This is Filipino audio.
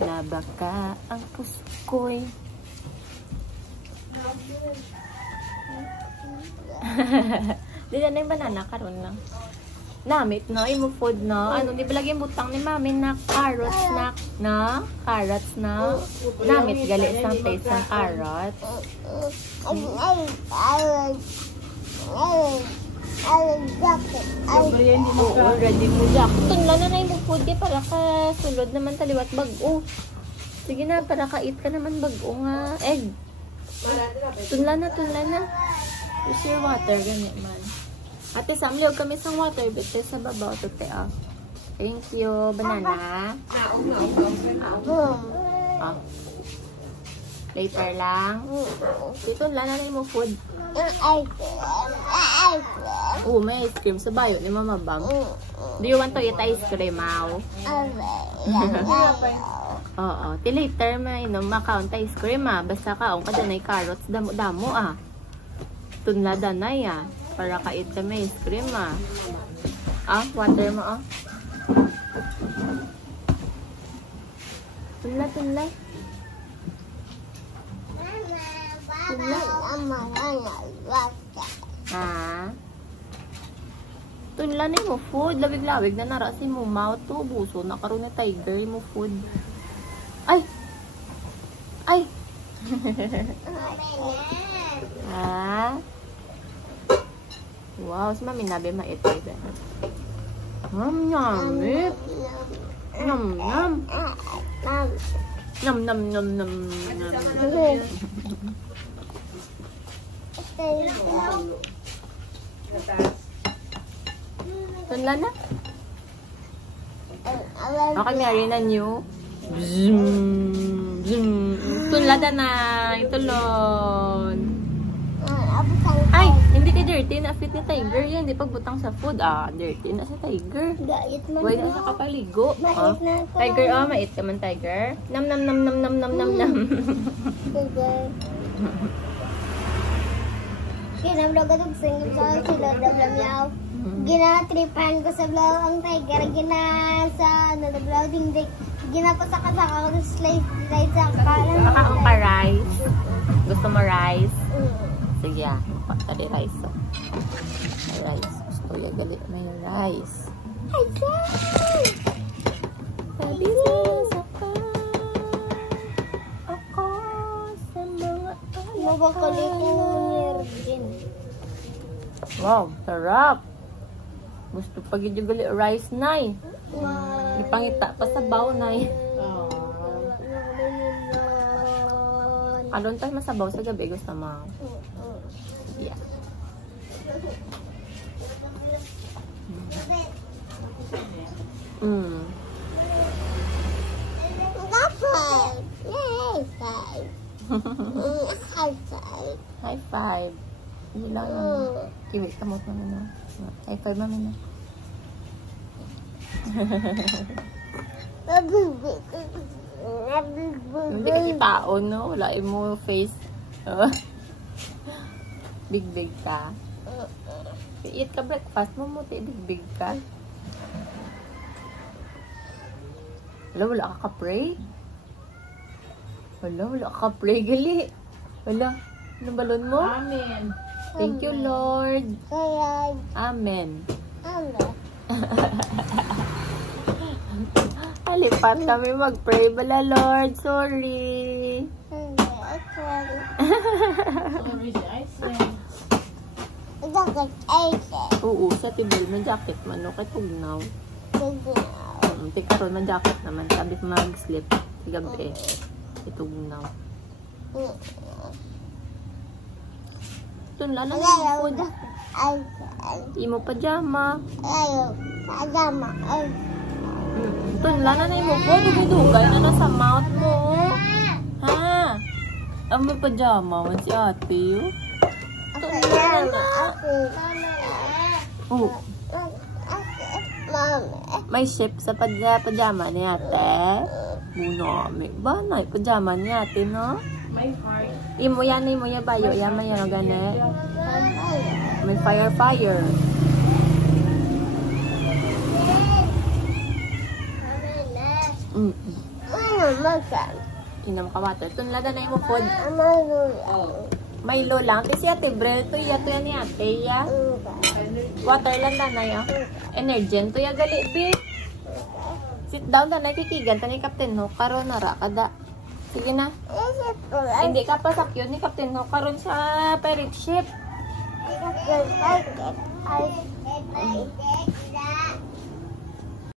Laba ka ang puso ko'y. Dito na yung banana, karon lang. Namit, no? Imo food, no? Ano, di ba lagi butang ni mami na carrots na, no? Carrots, no? Namit, gali isang taste ng carrot. Already mo jack. Tunla na na yung food, kaya para ka sulod naman taliwat bag-o. Sige na, para ka-eat ka naman bag-o nga. Egg. Tunla na, tunla na. Use your water, ganyan man. Ate Sam, liog kami sa water, bitte sa babaw, tute, ah. Thank you, banana. Ah. Later lang. Dito, lana na mo food. Oh, may ice cream sa bayo ni Mama Bam. Do you want to eat ice cream, Mau? Oo. Till later, mainom, ma-count ice cream, ah. Basta kaong ka danay carrots, damo-damo, ah. Tunla danay, ah. Para kait kami ice cream, ah. Ah, water mo, ah. Tunla, tunla. Ha? Tunla na mo food. Labig-labig na narasin mo mouth to. Buso na karoon na tiger mo food. Ay! Ay! Ha? Wow, si mami nabi maitoy ba? Yummy! Yum, yum! Nom, nom, nom, nom, nom. Tunla na? Okay, Mary na new. Zoom, zoom. Tunla na. Itulon. Ay, hindi ka dirty na fit ni Tiger yan. Hindi pagbutang sa food. Ah, dirty na si Tiger. Why na sa kapaligo? Oh. Tiger, oh, mait ka man, Tiger. Nam, nam, nam, nam, nam, nam, nam, nam. Ginamlo ko itong singil sa sila, dablam yaw. Gina-tripan ko sa blaw ang Tiger. Sa nadablaw ding-ding. Ginapasakasaka ko ng slide sa kalan. Makaong ka rice. Gusto mo rice? Sige, ah. Tadi rice. Oh. May rice. Gusto ko galit. May rice. Ay, guys! Sabi sa saka ako sa mga Mabakalit. Wow, sarap! Gusto pag gali rice na eh. Ipangita pa sa baw na eh. Alon tayo masabaw sa gabi. Gusto mo? Yeah. High five. Hindi lang naman. Kiwi, kamot naman na. High five mami na. Hindi kasi tao, no? Wala mo face. Big ka. Eat ka breakfast mo mo, big ka. Wala ka ka-pray? Wala ka ka-pray, gali. Wala. Anong balon mo? Amen. Thank you, Lord. Amen. Alipat kami mag-pray. Bala, Lord. Sorry. Sorry, I said. Oo, sa tibol may jacket man. No, kay tugnaw. Tikaroon may jacket naman. Sabi mag-slip. Gabi. Itugnaw. Tunla na yung food. Imo pajama. Tunla na yung food. Dugay na nasa mouth mo. Ha? Ang may pajama man si ate. Tunla na. Oh. May shape sa pajama ni ate. Bunami. Ba na pajama ni ate, no? My heart. Imo yan bayo. Yan man yan, gane. May fire. Masan. Inom ka water. Tunladan na yung food. Amalula. Milo lang. Ito si Ate Brel. Ito yan ni Ate. Ya. Water lang na ya. Energen. Ito ya gali, be. Sit down na nakikigan. Tani Captain Hook. Karon na ra. Kada. Sige na. Hindi ka pa sakyon ni Captain Hook. Karon sa pirate ship. I